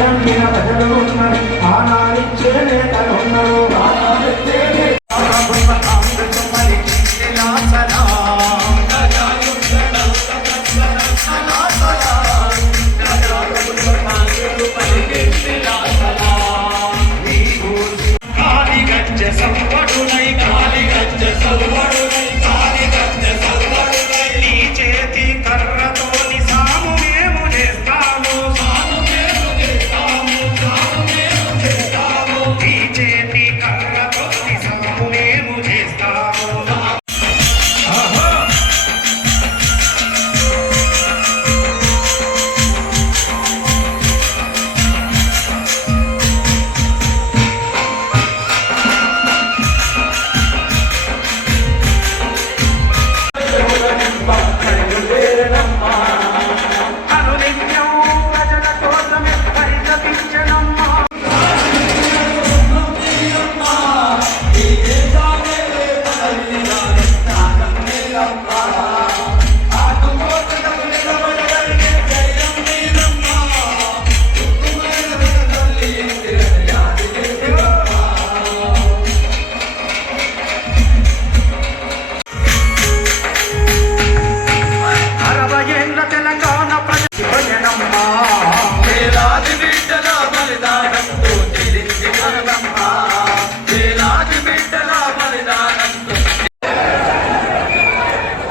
నమ్మిన ప్రజలు ఉన్నారు, ఆనాడిచ్చే నేతలు ఉన్నారు.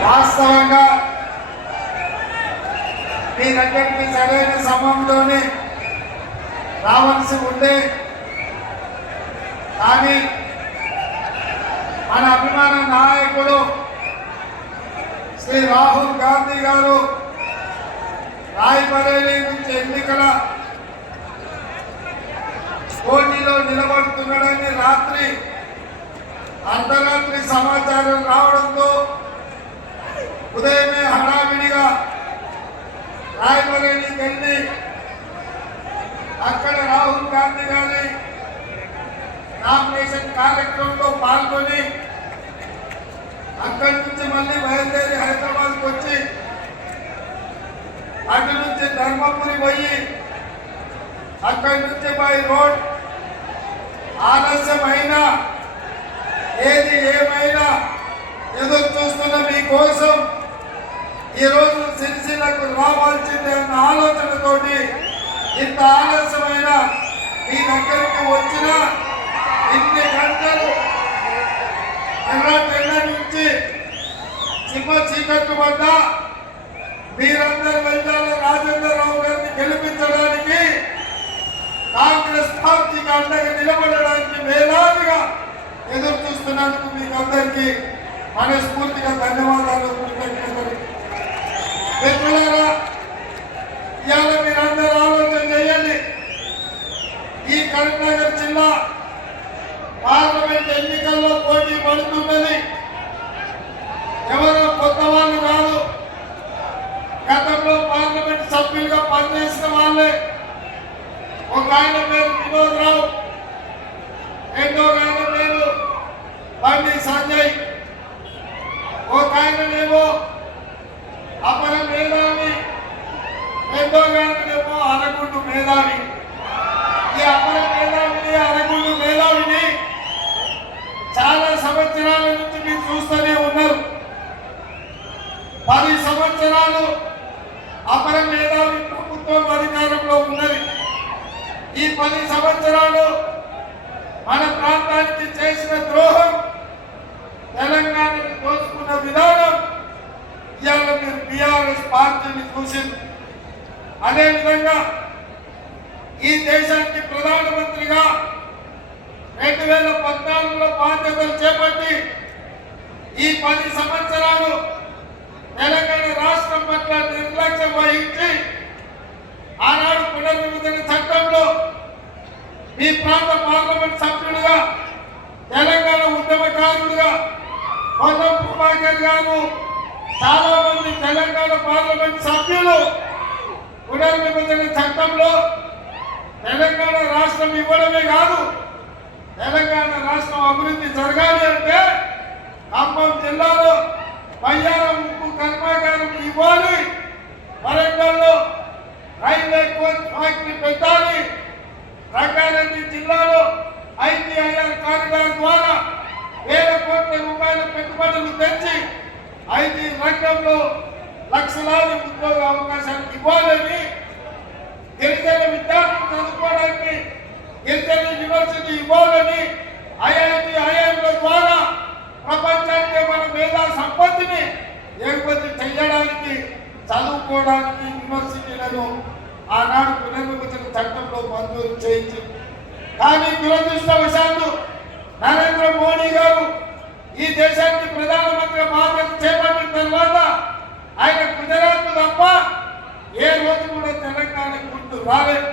వాస్తవంగా మీరందరికీ సరైన సమయంలోనే రావాల్సి ఉండే, కానీ మన అభిమాన నాయకుడు శ్రీ రాహుల్ గాంధీ గారు రాయ్బరేలీ నుంచి ఎన్నికల పోటీలో నిలబడుతున్నాడని రాత్రి అర్ధరాత్రి సమాచారం రావడంతో ఉదయమే హడావిడిగా రాయ్బరేలీకి వెళ్ళి అక్కడ రాహుల్ గాంధీ గారి నామినేషన్ కార్యక్రమంలో పాల్గొని అక్కడి నుంచి మళ్ళీ బయలుదేరి హైదరాబాద్కి వచ్చి అటు నుంచి ధర్మపురి పోయి అక్కడి నుంచి బై రోడ్ ఆలస్యమైనా ఏది ఏమైనా ఎదురు చూస్తున్న మీకోసం ఈరోజు సిరిసిల్లకు రావాల్సిందే అన్న ఆలోచనతోటి ఇంత ఆలస్యమైన మీ దగ్గరికి వచ్చిన ఇన్ని గంటలు ఎర్ర నుంచి సింహ చీకట్టు పడ్డ మీరందరూ వెళ్ళాలి రాజేంద్రరావు గారిని గెలిపించడానికి, కాంగ్రెస్ పార్టీకి అండగా నిలబడడానికి వేలాదిగా ఎదురు చూస్తున్నందుకు మీకు అందరికీ మనస్ఫూర్తిగా ధన్యవాదాలు, కృతజ్ఞతలు. మిత్రులారా, ఇవాళ మీరందరూ ఆలోచన చేయండి. ఈ కరీంనగర్ జిల్లా పార్లమెంట్ ఎన్నికల్లో పోటీ పడుతున్నది. ఎవరో కొత్త వాళ్ళు కాదు, గతంలో పార్లమెంట్ సభ్యులుగా పనిచేసిన వాళ్ళే. ఒక ఆయన పేరు వినోద్ రావు, రెండో ఆయన పేరు బండి సంజయ్, ఒక ఆయననేమో అపర మేధావి, రెండో ఆయననేమో అరగుండు మేధావి. ఈ అపర మేధావిని అరగుండు మేధావిని చాలా సంవత్సరాల నుంచి మీరు చూస్తూనే ఉన్నారు. 10 సంవత్సరాలు అపర మేధావి ప్రభుత్వం అధికారంలో ఉన్నది. ఈ 10 సంవత్సరాలు మన ప్రాంతానికి చేసిన ద్రోహం, తెలంగాణను దోచుకున్న విధానం ఇవాళ మీరు టీఆర్ఎస్ పార్టీని చూసింది. అదేవిధంగా ఈ దేశానికి ప్రధానమంత్రిగా 2014లో బాధ్యతలు చేపట్టి ఈ 10 సంవత్సరాలు తెలంగాణ రాష్ట్రం పట్ల నిర్లక్ష్యం వహించి ఆనాడు పునర్విభజన చట్టంలో మీ ప్రాంత పార్లమెంట్ సభ్యులుగా, తెలంగాణ ఉద్యమకారులుగా పొన్నం ప్రభాకర్ గారు, చాలా మంది తెలంగాణ పార్లమెంట్ సభ్యులు పునర్విభజన చట్టంలో తెలంగాణ రాష్ట్రం ఇవ్వడమే కాదు, తెలంగాణ రాష్ట్రం అభివృద్ధి జరగాలి అంటే ఖమ్మం జిల్లాలో బయ్యారం ఉక్కు కర్మాగారం ఇవ్వాలి, వరంగల్లో రైల్వే కోచ్ ఫ్యాక్టరీ పెట్టాలి. రంగారెడ్డి జిల్లాలో ఐటీఐఆర్ కారిడార్ ద్వారా వేల కోట్ల రూపాయల పెట్టుబడులు తెచ్చి ఐటీ రంగంలో లక్షలాది ఉద్యోగ అవకాశాలు ఇవ్వాలని, గిరిజన విద్యార్థులు చదువుకోవడానికి గిరిజన యూనివర్సిటీ ఇవ్వాలని, ఐఐఎంల ద్వారా ప్రపంచానికి మన మేధా సంపత్తిని ఎగుమతి చేయడానికి, చదువుకోవడానికి యూనివర్సిటీలను ఆనాడు పునర్విభజన చట్టంలో మంజూరు చేయించింది. కానీ దురదృష్టవశాత్తు నరేంద్ర మోడీ గారు ఈ దేశానికి ప్రధానమంత్రి బాధ్యత చేపట్టిన తర్వాత ఆయన గుజరాత్ తప్ప ఏ రోజు కూడా తెలంగాణకు గుర్తు రాలేదు.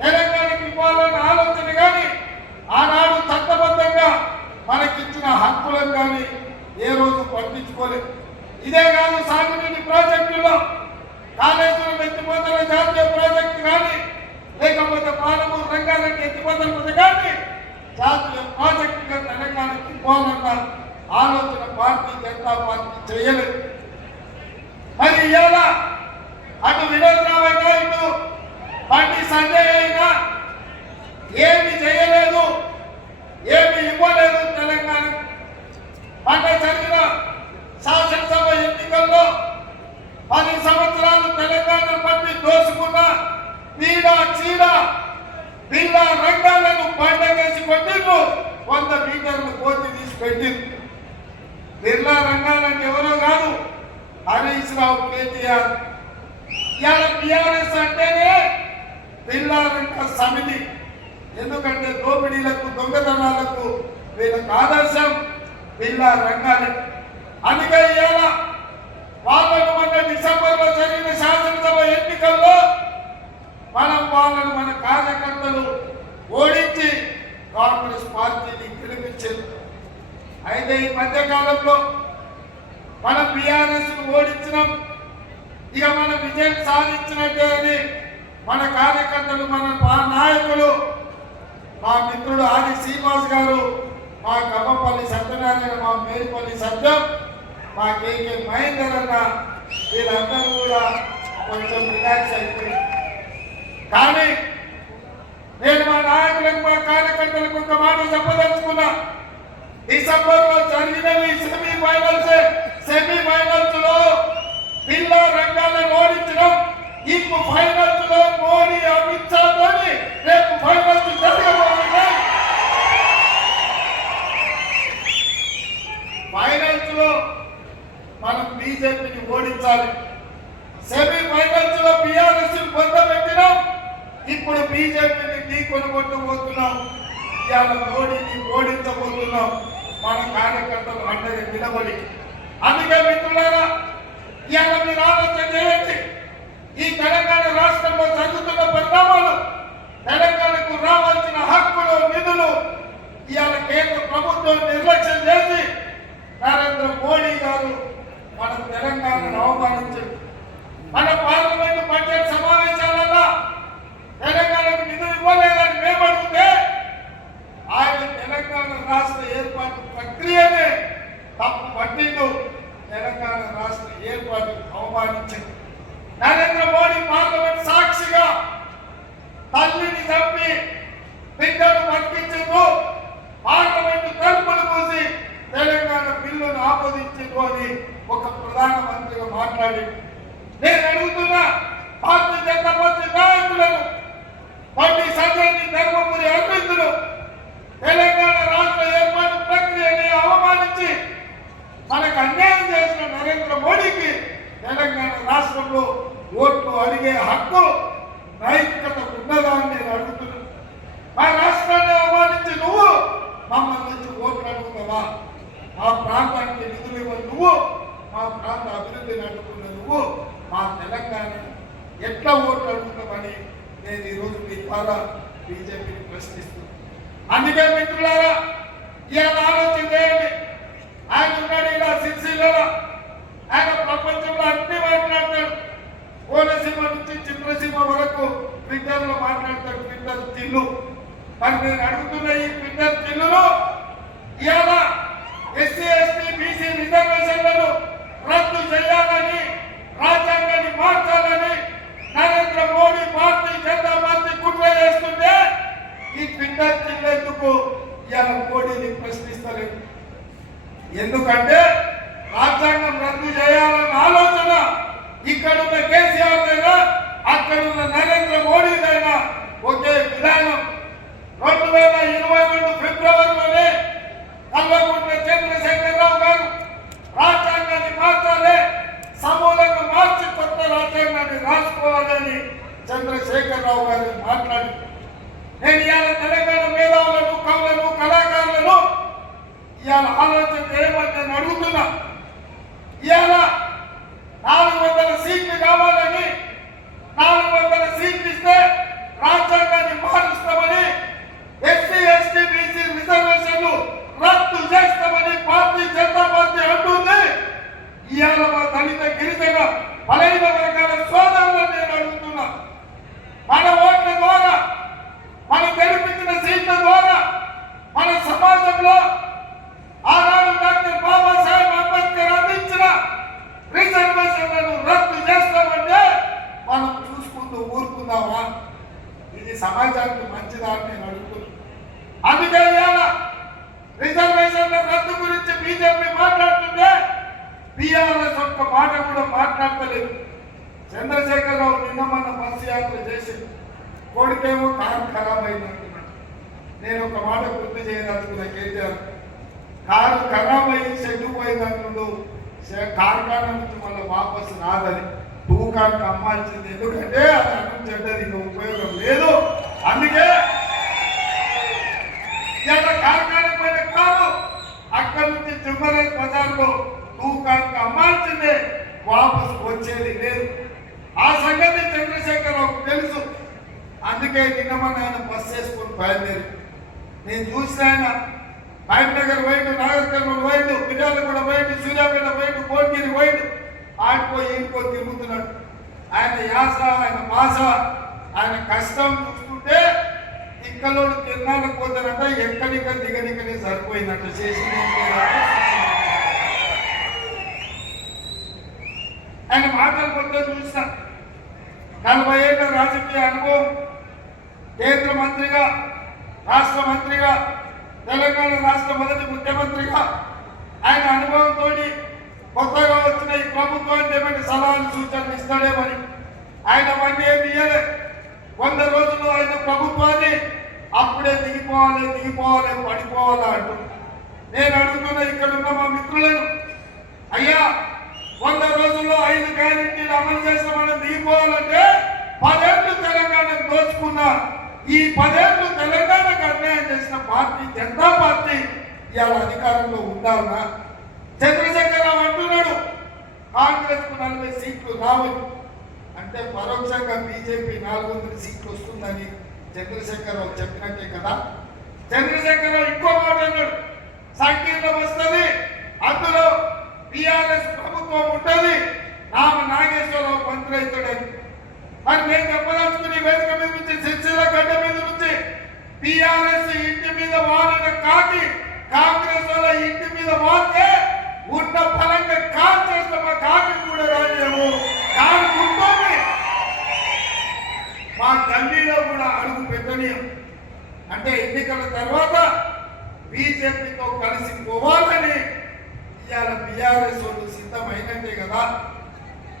తెలంగాణకి ఇవ్వాలన్న ఆలోచన కానీ ఆనాడు చట్టబద్ధంగా మనకిచ్చిన హక్కులను కానీ ఏ రోజు పట్టించుకోలేదు. ఇదే కాదు, సాగునీటి ప్రాజెక్టులో కాళేశ్వరం ఎత్తిపోతల జాతీయ ప్రాజెక్టు కానీ, లేకపోతే పాలమూరు రంగారెడ్డి ఎత్తిపోతల పథకాన్ని జాతీయ ప్రాజెక్టుగా తెలంగాణకి ఇవ్వాలన్న ఆలోచన భారతీయ జనతా పార్టీ చేయలేదు. మరి ఇవాళ అటు వినోద్ రావు అయినా, ఇటు బండి సంజయ్ అయినా ఏమి చేయలేదు, ఏమి ఇవ్వలేదు. తెలంగాణ మన జరిగిన శాసనసభ ఎన్నికల్లో 10 సంవత్సరాలు తెలంగాణ పట్టి దోసుకున్న పీడ చీడ పిల్ల రంగాలను పండగేసి కొట్టిండ్రు. 100 మీటర్లు కోతి తీసి పెట్టింది. బిర్లా రంగాలంటే ఎవరో కాదు, హరీష్ రావు, కేటీఆర్. ఇవాళ టీఆర్ఎస్ అంటేనే బిర్లా రంగ సమితి. ఎందుకంటే దోపిడీలకు, దొంగతనాలకు వీళ్ళకు ఆదర్శం బిర్లా రంగాలే. అందుకే ఇవాళ వాళ్ళను మన డిసెంబర్లో జరిగిన శాసనసభ ఎన్నికల్లో వాళ్ళను మన కార్యకర్తలు ఓడించి కాంగ్రెస్ పార్టీని గెలిపించారు. అయితే ఈ మధ్య కాలంలో మనం బీఆర్ఎస్ ఓడించినాం, ఇక మన విజయం సాధించినట్టే అని మన కార్యకర్తలు, మన నాయకులు, మా మిత్రుడు ఆది శ్రీనివాస్ గారు, మా కమ్మపల్లి సత్యనారాయణ, మా మేరిపల్లి సత్యం, మా కేకే మహేందర్ అన్న, వీళ్ళందరూ కూడా కొంచెం రిలాక్స్ అయిపోయింది. కానీ నేను మా నాయకులకు, మా కార్యకర్తలకు ఒక మాట చెప్పదలుచుకున్నా. డిసెంబర్లో జరిగినవి సెమీఫైనల్స్ లో బిర్లా రంగాలను ఓడించడం, ఇప్పుడు ఫైనల్స్ లో మోడీ, అమిత్ షా తోని రేపు ఫైనల్స్ జరగబోతున్నాయి. ఫైనల్స్ లో మనం బీజేపీని ఓడించాలి. సెమీఫైనల్స్ లో బీఆర్ఎస్ పొందబెట్టినాం, ఇప్పుడు బీజేపీని ఢీ కొనుగొట్టబోతున్నాం. ఇవాళ మోడీని ఓడించబోతున్నాం మన కార్యకర్తలు అండగా నిలబడి. అందుకే మిత్రులారా, ఇవాళ మీరు ఆలోచన చేయండి. ఈ తెలంగాణ రాష్ట్రంలో జరుగుతున్న పరిణామాలు, తెలంగాణకు రావాల్సిన హక్కులు, నిధులు ఇవాళ కేంద్ర ప్రభుత్వం నిర్లక్ష్యం చేసి నరేంద్ర మోడీ గారు మన తెలంగాణను అవమానించారు. మన పార్లమెంటు బడ్జెట్ సమావేశాలలో తెలంగాణకు నిధులు ఇవ్వలేదని మేము అడిగితే ఆయన తెలంగాణ రాష్ట్ర ఏర్పాటు ప్రక్రియనే తప్పు పట్టిండు. తెలంగాణ రాష్ట్ర ఏర్పాటు అవమానించింది. నరేంద్ర మోడీ పార్లమెంట్ సాక్షిగా తల్లిని చంపి బిడ్డను బతికించిండు, పార్లమెంటు తలుపులు మూసి తెలంగాణ బిల్లును ఆమోదించిండు అని ఒక ప్రధానమంత్రిగా మాట్లాడి, నేను అడుగుతున్నా భారతీయ జనతా పార్టీ నాయకులను, బండి సంజయ్ని, ధర్మపురి అరవిందులు తెలంగాణ రాష్ట్ర ఏర్పాటు ప్రక్రియని అవమానించి మనకు అన్యాయం చేసిన నరేంద్ర మోడీకి తెలంగాణ రాష్ట్రంలో ఓట్లు అడిగే హక్కు, నైతికత ఉన్నదా అని నేను అడుగుతున్నాను. మా రాష్ట్రాన్ని అవమానించి నువ్వు మమ్మల్ని నుంచి ఓట్లు అడుగుతావా? మా ప్రాంతానికి నిధులు ఇవ్వదు నువ్వు, మా ప్రాంత అభివృద్ధిని అడ్డుకున్న నువ్వు మా తెలంగాణ ఎట్లా ఓట్లు అడుగుతామని నేను ఈరోజు మీ ద్వారా బీజేపీని ప్రశ్నిస్తున్నాను. అందుకే మిత్రులారా, ఇవాళ ఆలోచన చేయండి. ఆయన ఉన్నాడు ఇలా సిరిసిల్లలో, ఆయన ప్రపంచంలో అన్ని మాట్లాడతాడు. కోనసీమ నుంచి చిత్రసీమ వరకు ట్విట్టర్లో మాట్లాడతాడు, ట్విట్టర్ చిల్లు. మరి నేను అడుగుతున్న ఈ ట్విట్టర్ చిల్లులో ఇవాళ ఎస్సీ ఎస్టీ బీసీ రిజర్వేషన్లను రద్దు చేయాలని, రాజ్యాంగాన్ని మార్చాలని నరేంద్ర నరేంద్ర మోడీ భారతీయ జనతా పార్టీ కుట్ర చేస్తుంటే ఈ ట్విట్టర్ చిన్నెందుకు ఇవాళ మోడీని ప్రశ్నిస్తలేదు. ఎందుకంటే రాజ్యాంగం రద్దు చేయాలన్న ఆలోచన ఇక్కడున్న కేసీఆర్దైనా అక్కడున్న నరేంద్ర మోడీదైనా ఒకే విధానం. 2022 ఫిబ్రవరిలోనే కల్వకుంట్ల చంద్రశేఖరరావు గారు రాజ్యాంగాన్ని మార్చాలి, సమూలంగా మార్చి కొత్త రాజ్యాంగాన్ని రాసుకోవాలని చంద్రశేఖరరావు గారు మాట్లాడి నేను ఇవాళ తెలంగాణ మేధావులను, కవులను, కళాకారులను ఇవాళ ఆలోచన చేయమని నేను అడుగుతున్నా. ఇవాళ 400 సీట్లు కావాలని 400 సీట్లు ఇస్తే రాజ్యాంగాన్ని మారుస్తామని, ఎస్సీ ఎస్టీ బీసీ రిజర్వేషన్లు రద్దు చేస్తామని భారతీయ జనతా పార్టీ అంటుంది. ఇవాళ మా దళిత గిరిజన బలైన వర్గాల సోదరులను నేను అడుగుతున్నా. మన ఓట్ల ద్వారా, మన గెలిపించిన సీట్ల ద్వారా మన సమాజంలో ఆనాడు డాక్టర్ బాబాసాహెబ్ అంబేద్కర్ అందించిన రిజర్వేషన్లను రద్దు చేస్తామంటే మనం చూసుకుంటూ ఊరుకుందామా? ఇది సమాజానికి మంచిదా అని నేను అడుగుతున్నాను. అందుకే ఇవాళ రిజర్వేషన్ల రద్దు గురించి బీజేపీ మాట్లాడుతుంటే టీఆర్ఎస్ ఒక్క మాట కూడా మాట్లాడతలేదు. చంద్రశేఖరరావు నిన్న మొన్న బస్సు యాత్ర చేసి కోడికేమో కారు ఖరాబ్ అయిందంటున్నాడు. నేను ఒక మాట గుర్తు చేయదలుచుకున్న కేటీఆర్, కారు ఖరాబ్ అయ్యి షెడ్డు పోయిందంటుండు, కార్ఖానా నుంచి మళ్ళీ వాపసు రాదని తూకానికి అమ్మాల్సింది. ఎందుకంటే అది అన్నం చెడ్డది, ఇంకా ఉపయోగం లేదు. అందుకే కార్ఖానా పైన కాదు, అక్కడి నుంచి జుమ్మరేజ్ బజార్లో తూకానికి అమ్మాల్సిందే, వాపసు వచ్చేది లేదు. ఆ సంగతి చంద్రశేఖరరావు తెలుసు. అందుకే నిన్న మన ఆయన బస్ వేసుకొని బయలుదేరి నేను చూసిన ఆయన మహబూబ్నగర్ వైపు, నాగర్ కర్నూలు వైపు, మిర్యాలగూడ వైపు, సూర్యాపేట వైపు, కోటగిరి వైపు ఆడిపోయి ఇంకో తిరుగుతున్నాడు. ఆయన యాస, ఆయన భాష, ఆయన కష్టం చూస్తుంటే ఇక్కలో తిన్నాళ్ళకు పోతారంట, ఎక్కడిక్కడ దిగనికనే సరిపోయిందంట. చేసింది ఆయన మాటలు కొత్త చూసిన 40 ఏళ్ల రాజకీయ అనుభవం, కేంద్ర మంత్రిగా, రాష్ట్ర మంత్రిగా, తెలంగాణ రాష్ట్ర మొదటి ముఖ్యమంత్రిగా ఆయన అనుభవంతో కొత్తగా వచ్చిన ఈ ప్రభుత్వానికి ఏమైనా సలహాలు సూచనలు ఇస్తాడేమని ఆయన అవన్నీ ఏమి ఇయ్యలే. 100 రోజులు ఆయన ప్రభుత్వాన్ని అప్పుడే దిగిపోవాలి, పడిపోవాలా అంటూ నేను అడుగుతున్నా ఇక్కడ ఉన్న మా మిత్రులను, అయ్యా 100 రోజుల్లో 5 గ్యారెంటీలు అమలు చేస్తామని దిగిపోవాలంటే 10 ఏళ్ళు తెలంగాణ దోచుకున్న ఈ 10 ఏళ్ళు తెలంగాణకు అన్యాయం చేసిన భారతీయ జనతా పార్టీ ఇవాళ అధికారంలో ఉండాలన్నా? చంద్రశేఖరరావు అంటున్నాడు కాంగ్రెస్ కు 40 సీట్లు రావు అంటే పరోక్షంగా బీజేపీ 400 సీట్లు వస్తుందని చంద్రశేఖరరావు చెప్పినట్టే కదా. చంద్రశేఖరరావు ఇంకో మాట అన్నాడు, సంకీర్ణం వస్తుంది, అందులో టిఆర్ఎస్ ప్రభుత్వం ఉంటుంది, నాగేశ్వరరావు మంత్రి అవుతాడని. మరి నేను చెప్పదలుచుకుని వేదిక మీద నుంచి, సిరిసిల్ల గడ్డ మీద నుంచి టిఆర్ఎస్ ఇంటి మీద వాలిన కాకి కాంగ్రెస్ వాళ్ళ ఇంటి మీద వాళ్తే ఉన్న ఫలంగా కాల్ చేస్తామా? కాకి కూడా రాలేము, కాలు గుర్తోని మా తల్లిలో కూడా అడుగు పెట్టనీయం. అంటే ఎన్నికల తర్వాత బీజేపీతో కలిసి పోవాలని ఇవాళ టిఆర్ఎస్ వాళ్ళు సిద్ధమైనట్టే కదా.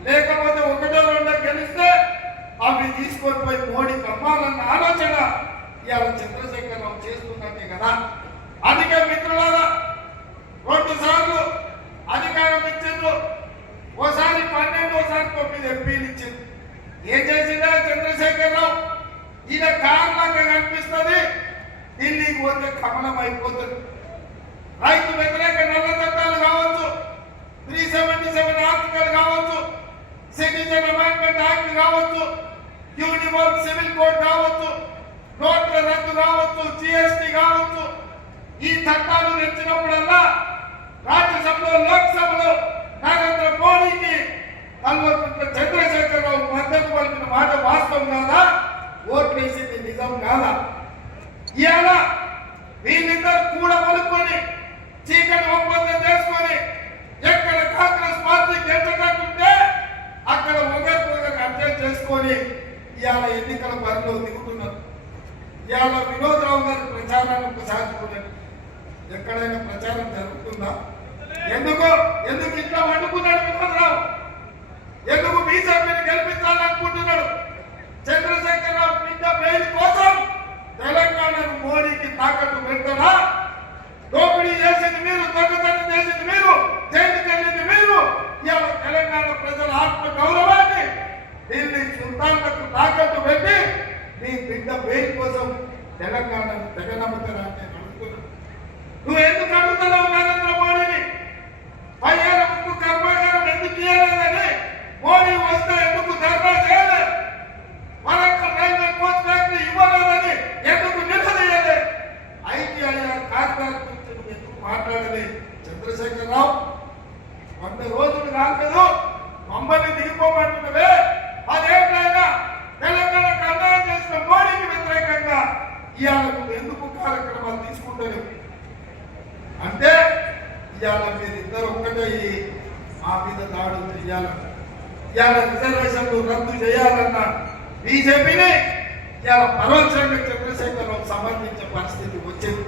లేకపోతే 1-2 గెలిస్తే అవి తీసుకొని పోయి మోడీకి అమ్మాలన్న ఆలోచన ఇవాళ చంద్రశేఖరరావు చేస్తున్నట్టే కదా. అందుకే మిత్రులారా 2 సార్లు అధికారం ఇచ్చిండ్రు, ఓసారి 12, ఓసారి 9 ఎంపీలు ఇచ్చింది. ఏం చేసిందా చంద్రశేఖరరావు? ఈయన కారణంగా కనిపిస్తుంది, ఢిల్లీకి పోతే కమలం అయిపోతుంది. రైతు వ్యతిరేక నల్ల చట్టాలు కావచ్చు, 377 ఆర్టికల్ కావచ్చు, సిటిజన్ అమెండ్మెంట్ యాక్ట్ కావచ్చు, యూనిఫామ్ సివిల్ కోడ్ కావచ్చు, నోట్ల రద్దు కావచ్చు, జిఎస్టీ కావచ్చు, ఈ చట్టాలు తెచ్చినప్పుడల్లా రాజ్యసభలో, లోక్సభలో నరేంద్ర మోడీకి కల్వకుంట్ల చంద్రశేఖరరావు మద్దతు పలికిన మాట వాస్తవం కాదా? ఓట్లేసింది నిజం కాదా? ఇవాళ వీళ్ళిద్దరు కూడా పలుకొని చీకటి ఒప్పందం చేసుకొని ఎక్కడ కాంగ్రెస్ పార్టీ గెలిచినట్టుంటే అక్కడ ఒకరికొకరు అర్థం చేసుకొని ఇవాళ ఎన్నికల బరిలో దిగుతున్నారు. ఇవాళ వినోద్ రావు గారి ప్రచారాన్ని ఒకసారి చూడండి. ఎక్కడైనా ప్రచారం జరుగుతుందా? ఎందుకు ఇట్లా వండుకున్నాడు వినోద్ రావు? ఎందుకు బీజేపీని గెలిపించాలనుకుంటున్నాడు? చంద్రశేఖర్ రావు బిడ్డ బెయిల్ కోసం తెలంగాణను మోడీకి తాకట్టు పెడతారా? దోపిడీ చేసింది మీరు, దొంగతనం చేసింది మీరు, జైలుకి వెళ్ళింది మీరు. ఇవాళ తెలంగాణ ప్రజల ఆత్మ గౌరవాన్ని ఢిల్లీ సుల్తాన్లకు తాకట్టు పెట్టి నీ బిడ్డ బెయిల్ కోసం తెలంగాణను తెగనమ్ముతారా అని నేను అడుగుతున్నాను. నువ్వు ఎందుకు అడుగుతున్నావు నరేంద్ర మోడీని? 10 ఏళ్ల ముందు కర్మాగారం ఎందుకు ఇవ్వలేదని మోడీ వస్తే ఎందుకు ధర్నా చేయలేదు? వరంగల్ రైల్వే కోచ్ ఫ్యాక్టరీ ఇవ్వలేదని ఎందుకు నిలదీయలే? ఐటీఐఆర్ కారిడార్ గురించి నువ్వు ఎందుకు మాట్లాడలే? చంద్రశేఖర్ రావు 100 రోజులు కాదు మమ్మల్ని దిగిపోమంటున్నవే. 10 ఏళ్ళైనా తెలంగాణకు అన్యాయం చేసిన మోడీకి వ్యతిరేకంగా ఇవాళ నువ్వు ఎందుకు కార్యక్రమాలు తీసుకుంటలేవు? అంటే ఇవాళ మీరిద్దరు ఒక్కటే మా మీద దాడులు చేయాలన్న, ఇవాళ రిజర్వేషన్లు రద్దు చేయాలన్న బీజేపీని ఇవాళ పరోక్షంగా చంద్రశేఖరరావు సమర్థించే పరిస్థితి వచ్చింది.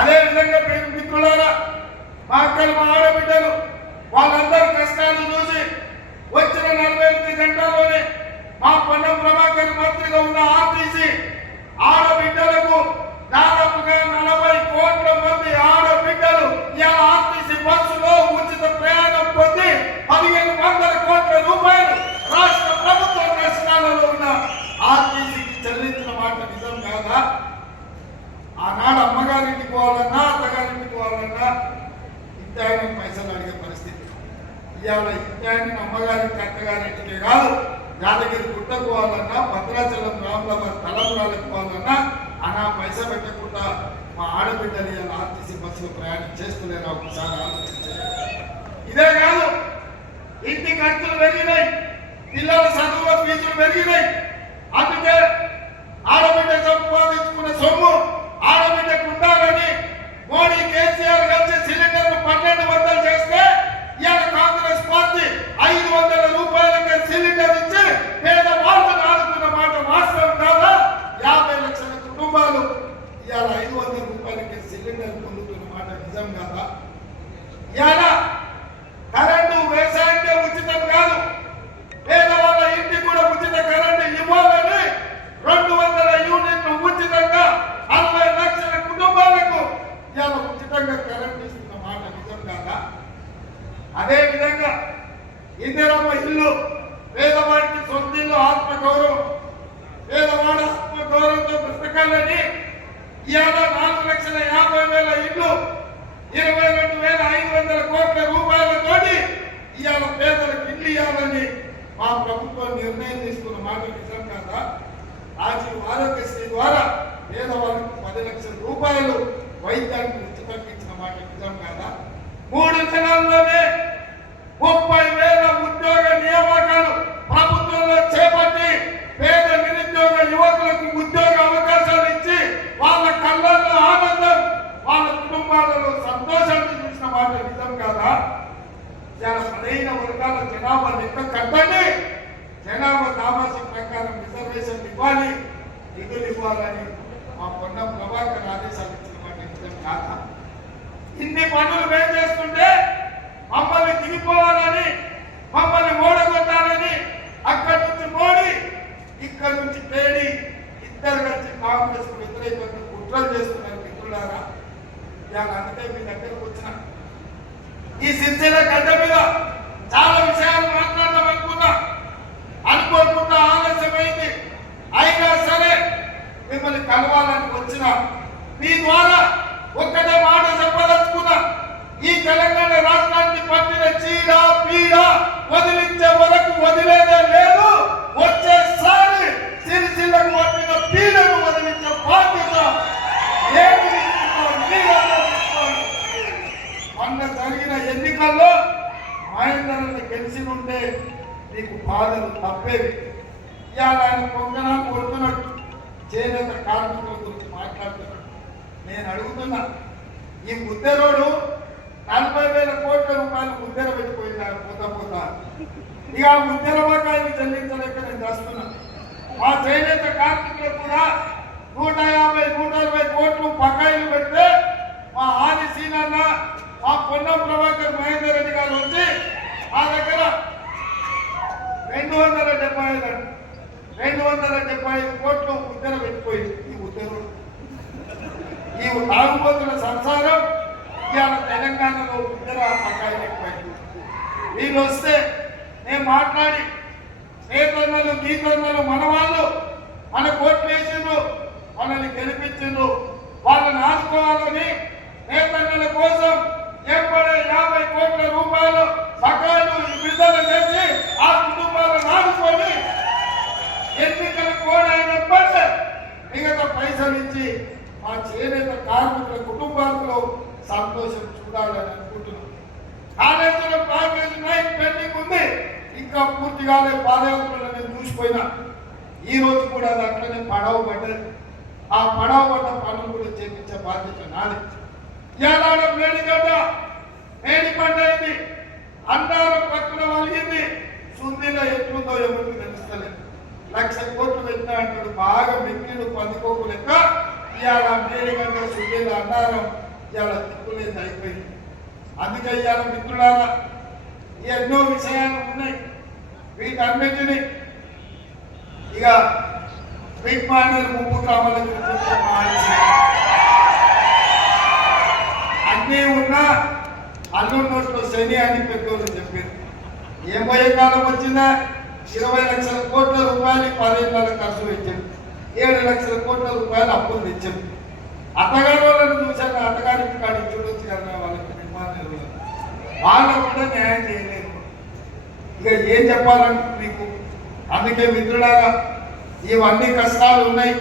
అదేవిధంగా మీరు మిత్రులారా, మా అక్కలు మా ఆడబిడ్డలు వాళ్ళందరూ కష్టాలు చూసి వచ్చిన 48 గంటల్లోనే మా పొన్నం ప్రభాకర్ మంత్రిగా ఉన్న ఆర్టీసీ ఆడబిడ్డలకు దాదాపుగా 40 కోట్ల మంది ఆడబిడ్డలు ఇవాళ ఆర్టీసీ బస్సులో ఉచిత ప్రయాణం పొంది 1500 కోట్ల రూపాయలు రాష్ట్ర ప్రభుత్వ కష్టాలలో ఉన్న ఆర్టీసీకి చెల్లించిన మాట నిజం కాదా? ఆనాడు అమ్మగారింటికి పోవాలన్నా అత్తగారింటికి పోవాలన్నా ఇంటాయన పైసలు అడిగే పరిస్థితి. ఇవాళ ఇంటాయన అమ్మగారింటి అత్తగారింటికే కాదు, యాదగిరి గుట్టకు పోవాలన్నా భద్రాచలం రాములవారి తలంబ్రాలకు పోవాలన్నా అనా పైసా పెట్టకుండా మా ఆడబిడ్డలు ఇవాళ ఆర్టీసీ బస్సులో ప్రయాణం చేస్తలేరా? ఒకసారి ఆలోచించారు. ఇదే కాదు, ఇంటి ఖర్చులు పెరిగినాయి, పిల్లల చదువుల ఫీజులు పెరిగినాయి. అందుకే ఆడబిడ్డ సంపాదించుకున్న సొమ్ము ఆడబిడ్డకు ఉండాలని మోడీ కేసీఆర్ కలిసి సిలిండర్ను 1200 చేస్తే ఇవాళ కాంగ్రెస్ పార్టీ 500 రూపాయలకే సిలిండర్ ఇచ్చి పేదవాళ్ళను ఆదుకున్న మాట వాస్తవం కాదా? 50 లక్షల కుటుంబాలు ఇవాళ 500 రూపాయలకే సిలిండర్ పొందుతున్న మాట నిజం కాదా? ఇవాళ కరెంటు వ్యవసాయానికి ఉచితం కాదు, పేదవాళ్ళ ఇంటికి కూడా ఉచిత కరెంటు ఇవ్వాలని 200 యూనిట్లు ఉచితంగా 60 లక్షల కుటుంబాలకు ఇవాళ ఉచితంగా కరెంటు ఇస్తున్న మాట నిజం కాదా? అదే విధంగా ఇందిరమ్మ ఇల్లు, పేదవాడికి సొంత ఇల్లు ఆత్మగౌరవం, పేదవాడు ఆత్మగౌరవంతో బ్రతకాలని ఇవాళ 4,50,000 ఇల్లు 22,500 కోట్ల రూపాయలతోటి ఇవాళ పేదలకు ఇల్లు ఇవ్వాలని మా ప్రభుత్వం నిర్ణయం తీసుకున్న మాట నిజం కాదా? రాజీవ్ ఆరోగ్యశ్రీ ద్వారా పేదవాళ్ళకు 10 లక్షల రూపాయలు వైద్యానికి ఉచితంగా ఇచ్చిన మాట నిజం కాదా? 3 నెలల్లోనే 30,000 ఉద్యోగ నియామకాలు ప్రభుత్వంలో చేపట్టి పేద నిరుద్యోగ యువకులకు ఉద్యోగ అవకాశాలు ఇచ్చి వాళ్ళ కళ్ళల్లో ఆనందం, వాళ్ళ కుటుంబాలలో సంతోషాన్ని చూసిన మాట నిజం కాదా? చాలా సరైన వర్గాల జనాభా లెక్క కట్టండి, జనాభా దామాసి ప్రకారం రిజర్వేషన్ ఇవ్వాలి, నిధులు ఇవ్వాలని మా పొన్నం ప్రభాకర్ ఆదేశాలు ఇచ్చిన మాట నిజం కాదా? ఇన్ని పనులు మేము చేస్తుంటే మమ్మల్ని దిగిపోవాలని, మమ్మల్ని ఓడగొట్టాలని అక్కడి నుంచి మోడీ ఇక్కడ నుంచి పేడి ఇద్దరు కలిసి కాంగ్రెస్ వ్యతిరేకంగా కుట్రలు చేస్తున్నారు. మిత్రులారా, ఇవాళ అందుకే మీ దగ్గరకు వచ్చిన ఈ సిరిసిల్ల గడ్డ మీద చాలా విషయాలు మాట్లాడదాం అనుకోకుండా ఆలస్యమైంది. అయినా సరే మిమ్మల్ని కలవాలని వచ్చిన మీ ద్వారా ఒక్కటే మాట చెప్పదలుచుకున్నా, ఈ తెలంగాణ రాష్ట్రానికి పట్టిన చీడ పీడ వదిలించే వరకు వదిలేదే లేదు. వచ్చేసారి సిరిసిల్లకు పట్టిన పీడను వదిలించే బాధ్యత మొన్న జరిగిన ఎన్నికల్లో మహేందర్ని గెలిచి ఉంటే నీకు బాధలు తప్పేవి. ఇవాళ ఆయన పొంగనా కొడుతున్నాడు, చేనేత కార్మికుల గురించి మాట్లాడుతున్నాడు. నేను అడుగుతున్నా, ఈ ముద్దరోడు 40,000 కోట్ల రూపాయలు ముద్దర పెట్టిపోయింది పోతా ఇక ఆ ముద్దర బకాయిలు చెల్లించలేక నేను చేస్తున్నా. ఆ చేనేత కార్మికులకు కూడా 150-160 కోట్లు బకాయిలు పెడితే మా ఆది సీనన్న మా పొన్నం ప్రభాకర్ మహేందర్ రెడ్డి గారు వచ్చి మా దగ్గర 275 కోట్లు ఉత్తర పెట్టిపోయింది. ఈ ఉత్తర్వులు ఈ తాగుబోతున్న సంసారం ఇవాళ తెలంగాణలో ఉత్తర బకాయిలు ఎక్కువైంది. వీళ్ళు వస్తే నేను మాట్లాడి నేతన్నలు గీతన్నలు మన వాళ్ళు మన కోట్లు వేసిండ్రు, మనల్ని గెలిపించిండ్రు, వాళ్ళని ఆదుకోవాలని నేతన్నల కోసం ఏర్పడే 50 కోట్ల రూపాయలు బకాయిలు విడుదల చేసి ఆ కుటుంబాలను ఆదుకొని ఎన్నికల కోడ్ అయినప్పటి మిగతా పైసలు ఇచ్చి మా చేనేత కార్మికుల కుటుంబాలలో సంతోషం చూడాలని అనుకుంటున్నాం. కాళేశ్వరం ప్యాకేజ్ 9 పెండింగ్ ఉంది, ఇంకా పూర్తిగానే పాదయాత్రలో నేను చూసిపోయినా. ఈ రోజు కూడా అది అట్లనే పడవ పడ్డది. ఆ పడవ పడ్డ పనులు కూడా చేపించే బాధ్యత నాది. ఏడాడ మేడిగడ్డ మేడి పండైంది, అందారం పక్కన వలిగింది, సుందిలో ఎట్లుందో ఎవరికి తెలుస్తలేదు. 1,00,000 కోట్లు పెట్టినా అంటాడు, బాగా మెక్కిడు పందుకోకు లెక్క. ఇవాళ మేడిగడ్డ సుందిలో అందారం ఇవాళ దిక్కులేదు అయిపోయింది. అందుకే ఇవాళ మిత్రులారా ఎన్నో విషయాలు ఉన్నాయి. వీటన్నిటినీ ఇక బిగ్ మాండర్ ముప్పు గ్రామాల గురించి అన్నీ ఉన్నా అల్లు నోట్లో శని అని పెద్దోళ్ళు చెప్పారు. ఏం పోయే కాలం వచ్చిందా 20 లక్షల కోట్ల రూపాయలు 10 ఏళ్ళ ఖర్చు పెట్టారు, 7 లక్షల కోట్ల రూపాయలు అప్పులు తెచ్చారు. అత్తగారు వాళ్ళని చూశాను, అత్తగారికి కాడి చూడొచ్చు కదా వాళ్ళకి నిర్మాణాలు, వాళ్ళకు కూడా న్యాయం చేయలేదు. ఇక ఏం చెప్పాలంటే మీకు. అందుకే మిత్రులారా ఇవన్నీ కష్టాలు ఉన్నాయి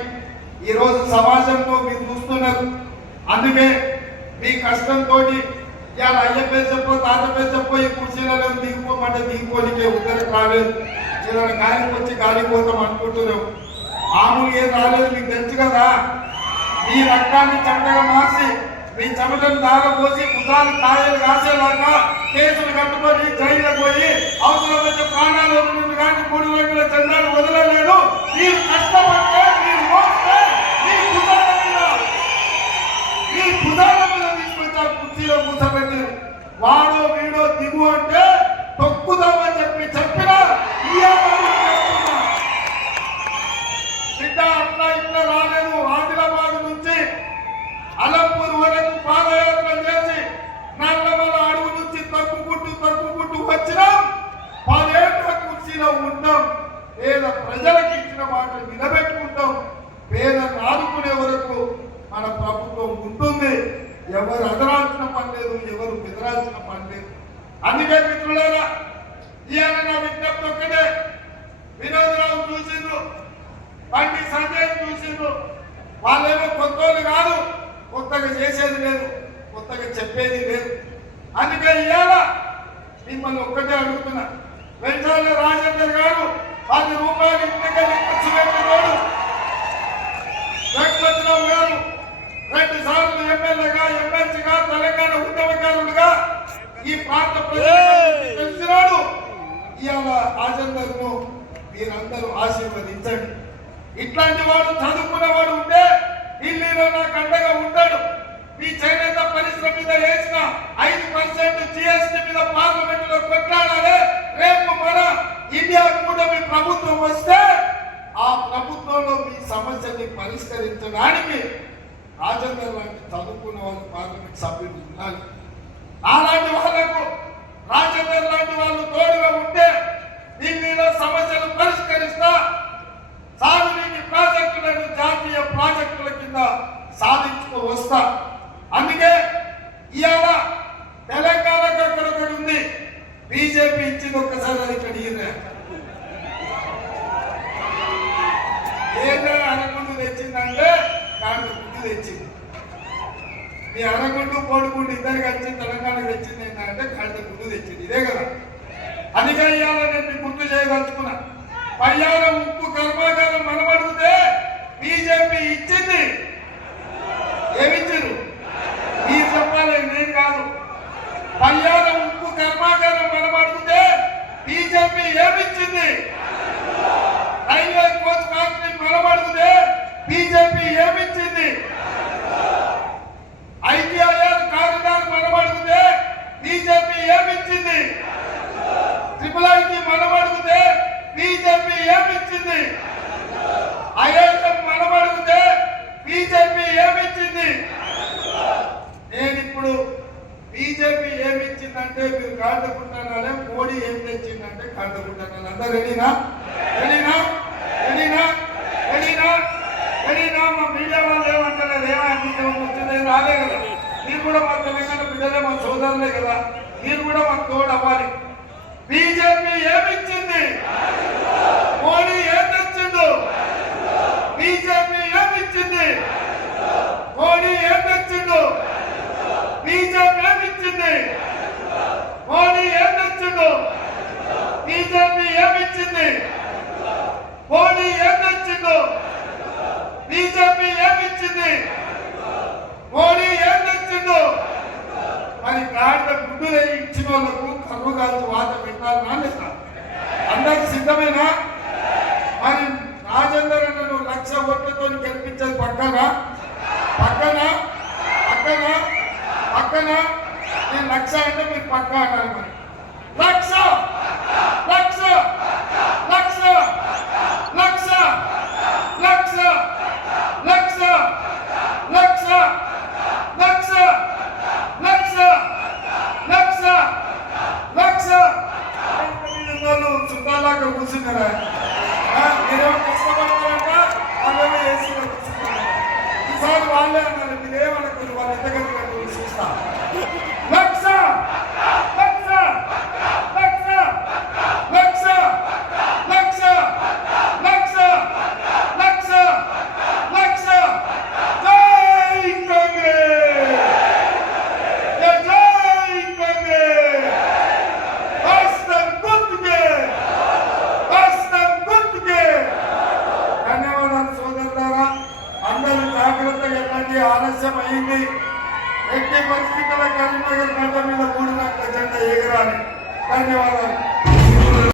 ఈరోజు సమాజంలో మీరు చూస్తున్నారు. అందుకే మీ కష్టంతో ఇవాళ అయ్య పేరు చెప్పో తాత పేరు చెప్పో ఈ కుర్చీలలో దిగిపోమంటే దిగిపోనికే ఉత్తరకు రాలేదు. ఏదైనా గాలికి వచ్చి గాలిపోతాం అనుకుంటున్నాం. మామూలుగా ఏం రాలేదు, మీకు తెలుసు కదా. మీ రక్తాన్ని చక్కగా మార్చి మీ చెమటను దారపోసి భుజాలు కాయలు కాసేలాగా కేసులు కట్టుకొని జైలుకు పోయి అవసరమైతే ప్రాణాలు వదులుతుంది కానీ 3 వైపుల చందాలు వదలలేదు. మీరు కష్టపడితే మీరు మోస్తే మీ భుజాల మీద తీసుకొచ్చారు, కుర్చీలో కూర్చోబెట్టి వాడో వీడో దిగు అంటే తొక్కుదామని చెప్పినా బిడ్డ అట్లా ఇట్లా రాలేదు. ఆదిలాబాద్ నుంచి అలంపూర్ వరకు పాదయాత్ర చేసి నల్లమల అడుగు నుంచి తక్కుకుంటూ వచ్చినాం. 10 ఏళ్ళ కుర్చీలో ఉంటాం. పేద ప్రజలకు ఇచ్చిన మాటలు నిలబెట్టుకుంటాం. పేదలను ఆదుకునే వరకు మన ప్రభుత్వం ఉంటుంది. ఎవరు అదరాల్సిన పని లేదు, ఎవరు బెదరాల్సిన పని లేదు. అందుకే మిత్రులారా ఇవాళ నా విజ్ఞప్తి ఒక్కటే. వినోదరావు చూసిండ్రు, బండి సంజయ్ చూసిండ్రు. వాళ్ళేమో కొత్తోళ్ళు కాదు, కొత్తగా చేసేది లేదు, కొత్తగా చెప్పేది లేదు. అందుకే ఇవాళ మిమ్మల్ని ఒక్కటే అడుగుతున్నా. వెంటాల రాజేందర్ గారు 10 రూపాయలు ఇంటికి ఖర్చు పెట్టినోడు. వెంకటరావు గారు 2 సార్లు ఎమ్మెల్యేగా ఎమ్మెల్సీగా తెలంగాణ ఉద్యమకారులుగా ఈ ప్రాంత ప్రజలకు తెలిసినాడు. ఇవాళ రాజేందర్ ను మీరందరూ ఆశీర్వదించండి. ఇట్లాంటి వాడు చదువుకున్నవాడు ఉంటే ఢిల్లీలో నాకు అండగా ఉంటాడు. మీ చేనేత పరిశ్రమ మీద వేసిన 5% జిఎస్టీ మీద పార్లమెంట్ లో కొట్లాడాలి. రేపు మన ఇండియా కూటమి ప్రభుత్వం వస్తే ఆ ప్రభుత్వంలో మీ సమస్యని పరిష్కరించడానికి రాజేందర్ లాంటి చదువుకున్న వాళ్ళు పార్లమెంట్ సభ్యులు ఉండాలి. అలాంటి వాళ్ళకు రాజేందర్ లాంటి వాళ్ళు తోడుగా ఉంటే ఢిల్లీలో సమస్యలు పరిష్కరిస్తా సాగునీటి ప్రాజెక్టులను జాతీయ ప్రాజెక్టుల కింద సాధించుకో వస్తా. అందుకే ఇవాళ తెలంగాణకు అక్కడొకటి ఉంది, బీజేపీ ఇచ్చింది ఒక్కసారి అది ఇక్కడ ఏదో అనగుండు తెచ్చిందంటే దాంట్లో గుడ్డు తెచ్చింది. మీ అనగుండు కోడిగుండు ఇద్దరు కలిసి తెలంగాణకు తెచ్చింది ఏంటంటే దాంట్లో గుడ్డు తెచ్చింది. ఇదే కదా. అందుకే ఇవాళ నేను గుర్తు చేయదలుచుకున్నా. పయ్యారం ఉక్కు కర్మాగారం మనం అడిగితే బీజేపీ ఇచ్చింది. ఏమిచ్చారు మీరు చెప్పాలి, నేను కాదు. పయ్యారం ఉక్కు కర్మాగారం మనం అడిగితే బీజేపీ ఏమిచ్చింది? రైల్వే కోచ్ ఏమిచ్చింది? ఐటీఐఆర్ కారిడార్ మనం అడిగితే బీజేపీ ఏమిచ్చింది? ట్రిపుల్ ఐటీ మనం అడిగితే బీజేపీ ఏమిచ్చింది? ఐఐఎం మనం అడిగితే బీజేపీ ఏమిచ్చింది? నేను ఇప్పుడు బీజేపీ ఏమిచ్చిందంటే మీరు కాండకుంటున్నారే, మోడీ ఏం తెచ్చిందంటే కాండకుంటున్నాను. అందరు రెడీనా? రెడీనా? రెడీనా? రెడీనా? రెడీనా? మా మీడియా వాళ్ళు ఏమంటారు? వచ్చింది రాలే కదా, మీరు కూడా మా తెలంగాణ బిడ్డలే, మా సోదరులే కదా, మీరు కూడా మాకు తోడు అవ్వాలి. బీజేపీ ఏమిచ్చింది? మోడీ ఏం తెచ్చిండు? బీజేపీ ఏమిచ్చింది? మోడీ ఏం తెచ్చిండు? బీజేపీ ఏమిచ్చింది? మోడీ ఏం తెచ్చిండు? బీజేపీ ఏమిచ్చింది? మోడీ ఏం తెచ్చిండు? బీజేపీ ఏమిచ్చింది? మోడీ ఏం తెచ్చిండు? మరి గాడిద గుడ్డు ఇచ్చిన వాళ్ళకు కర్రు కాల్చి వాత పెట్టాలన్నా లేదా? అందరికి సిద్ధమేనా? మరి రాజేందర్ అన్న నువ్వు 1,00,000 ఓట్లతో గెలిపించేది పక్కనా? పక్కనా? పక్కనా? పక్కనా? నేను 1,00,000 అంటే మీరు పక్క అన్నారు. మరి 1,00,000 1,00,000 1,00,000 1,00,000 1,00,000 1,00,000 1,00,000 1,00,000 1,00,000 1,00,000 1,00,000 చుట్టాలాగా కూర్చున్నారా? మీరేమో కష్టపడతారంట, వాళ్ళేమో ఏసీ కూర్చున్నారు. ఈసారి వాళ్ళే అన్నారు, మీరేమనుకోండి, వాళ్ళు ఎంతకంటే చూస్తా. 1,00,000 1,00,000 1,00,000 1,00,000 1,00,000 1,00,000 1,00,000 1,00,000 జై కాంగ్రెస్! జై కాంగ్రెస్! హస్తం గుర్తుకే! హస్తం గుర్తుకే! ధన్యవాదాలు సోదరులారా. అందరూ జాగ్రత్తగా వెళ్ళండి, ఆలస్యం అయింది. ఎట్టి పరిస్థితుల్లో కరీంనగర్ గడ్డ మీద 3 గంటల జెండా ఎగరాలి. ధన్యవాదాలు.